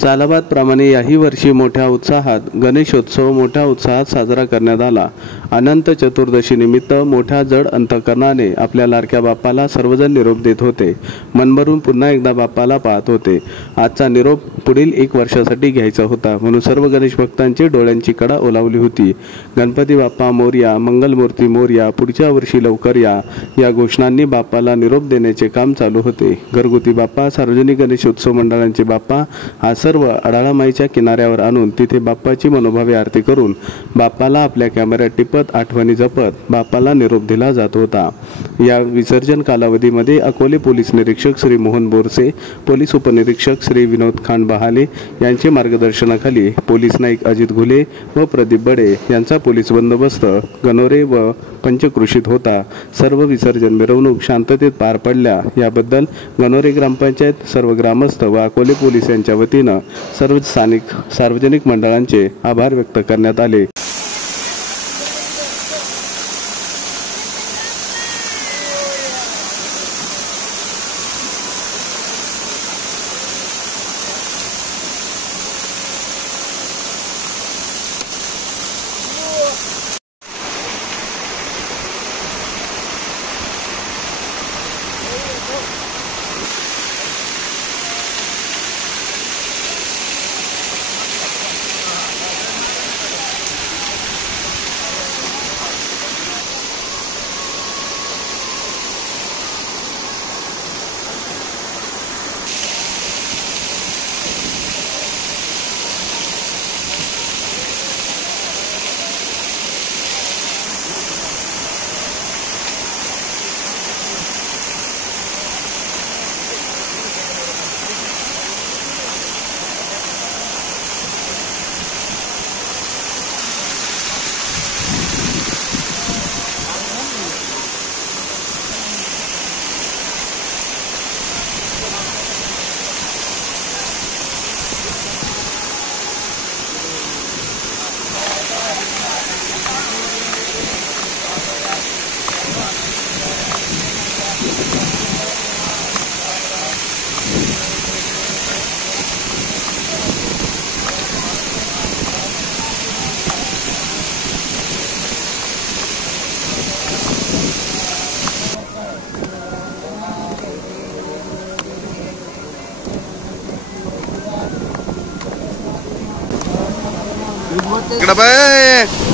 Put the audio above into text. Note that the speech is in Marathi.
सालाबादप्रमाणे याही वर्षी मोठ्या उत्साहात गणेशोत्सव मोठ्या उत्साहात साजरा करण्यात आला। अनंत चतुर्दशी निमित्त मोठ्या जड अंतकरणाने आपल्या लाडक्या बाप्पाला सर्वजण निरोप देत होते। मनभरून पुन्हा एकदा बाप्पाला पाहत होते। आजचा निरोप पुढील 1 वर्षासाठी घ्यायचा होता, म्हणून सर्व गणेश भक्तांची डोळ्यांची कडा ओलावली होती। गणपती बाप्पा मोरया, मंगलमूर्ती मोरया, पुढच्या वर्षी लवकर या घोषणांनी बाप्पाला निरोप देण्याचे काम चालू होते। घरगुती बाप्पा, सार्वजनिक गणेशोत्सव मंडळांचे बाप्पा हा सर्व अडाळामाईच्या किनाऱ्यावर आणून तिथे बाप्पाची मनोभावे आरती करून बाप्पाला आपल्या कॅमेऱ्यात टिपत आठवणी जपत बाप्पाला निरोप दिला जात होता। या विसर्जन कालावधीमध्ये अकोले पोलीस निरीक्षक श्री मोहन बोरसे, पोलीस उपनिरीक्षक श्री विनोद खान बहाले यांचे मार्गदर्शनाखाली पोलीस नाईक अजित घुले व प्रदीप बडे यांचा पोलीस बंदोबस्त गणोरे व पंचक्रोशीत होता। सर्व विसर्जन मिरवणूक शांततेत पार पडल्या याबद्दल गणोरे ग्रामपंचायत, सर्व ग्रामस्थ व अकोले पोलीस यांच्या वतीनं सर्व स्थानिक सार्वजनिक मंडळांचे आभार व्यक्त करण्यात आले। इकडं बाय